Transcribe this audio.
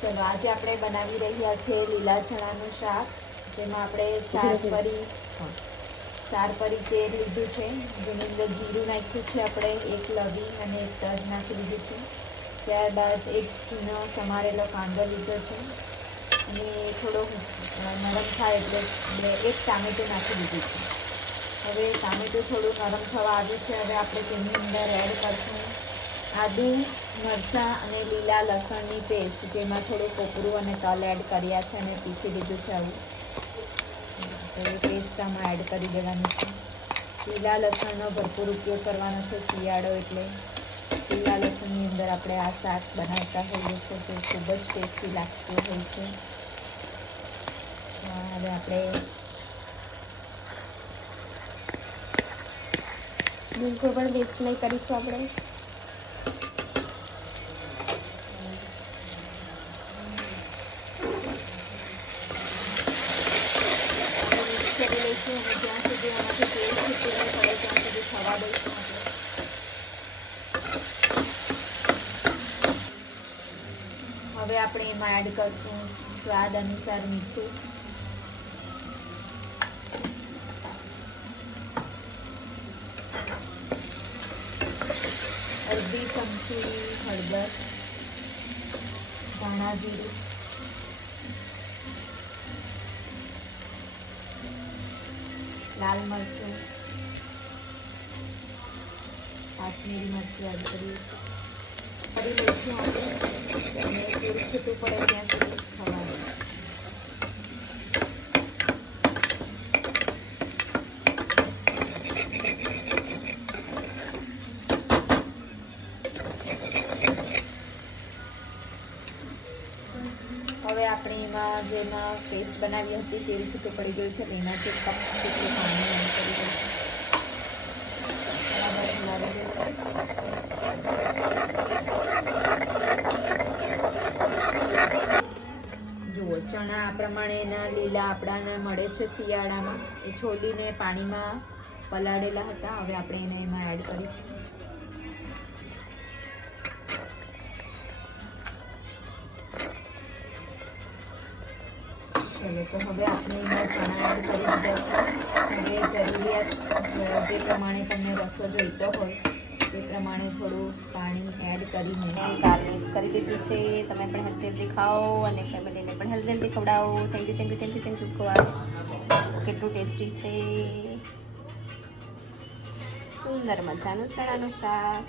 ચલો આજે આપણે બનાવી રહ્યા છીએ લીલા ચણાનું શાક, જેમાં આપણે ચાર પરી તેલ લીધું છે, જેની અંદર જીરું નાખ્યું છે, આપણે એક લવિંગ અને એક તજ નાખી દીધું છે. ત્યારબાદ એક ચીનો સમારેલો કાંદો લીધો છે અને થોડો નરમ થાય એટલે એક ટામેટું નાખી દીધું છે. હવે ટામેટું થોડું નરમ થવા આવ્યું છે. હવે આપણે તેની અંદર એડ કરશું આદુ, મરચાં અને લીલા લસણની પેસ્ટ, જેમાં થોડું કોપરું અને તલ એડ કર્યા છે અને પીસી દીધું છે. આવું તો એ પેસ્ટ આમાં એડ કરી દેવાની છે. લીલા લસણનો ભરપૂર ઉપયોગ કરવાનો છે શિયાળો એટલે. લીલા લસણની અંદર આપણે આ શાક બનાવતા હોઈએ છીએ તો ખૂબ જ ટેસ્ટી લાગતું હોય છે. હવે આપણે બિલકુલ પણ વેસ્ટ નહીં કરીશું. આપણે કરી લઈશું અને જ્યાં સુધી એમાંથી તેલ છૂટું નહીં પડે ત્યાં સુધી થવા દઈશું આપણે. હવે આપણે એમાં એડ કરશું સ્વાદ અનુસાર મીઠું, અડધી ચમચી હળદર, ધાણા જીરું, લાલ મરચું, કાશ્મીરી મરચું એડ કરીશું. કરી લઈશું આપણે અને તેલ છૂટું પડે ત્યાં સુધી થવા દઈશું. હવે આપણે એમાં જેમાં પેસ્ટ બનાવી હતી તેલ છૂટું પડી ગયું છે, એનાથી કપ જેટલું પાણી એડ કરી દઈશું. બરાબર હલાવી દઈશું. જુઓ, ચણા આ પ્રમાણેના લીલા આપણાને મળે છે શિયાળામાં. એ છોલીને પાણીમાં પલાળેલા હતા. હવે આપણે એને એમાં એડ કરીશું. ચલો, તો હવે આપણે એમાં ચણા એડ કરી દીધા છે. હવે જરૂરિયાત જે પ્રમાણે તમને રસો જોઈતો હોય તે પ્રમાણે થોડું પાણી એડ કરીને ગાર્નિશ કરી દીધું છે. તમે પણ હેલ્ધી હેલ્ધી ખાઓ અને ફેમિલીને પણ હેલ્ધી હેલ્ધી ખવડાવો. Thank you thank you thank you thank you Goa. કેટલું ટેસ્ટી છે. સુંદર મજાનું ચણાનું શાક.